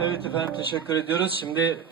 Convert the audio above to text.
Evet efendim teşekkür ediyoruz. Şimdi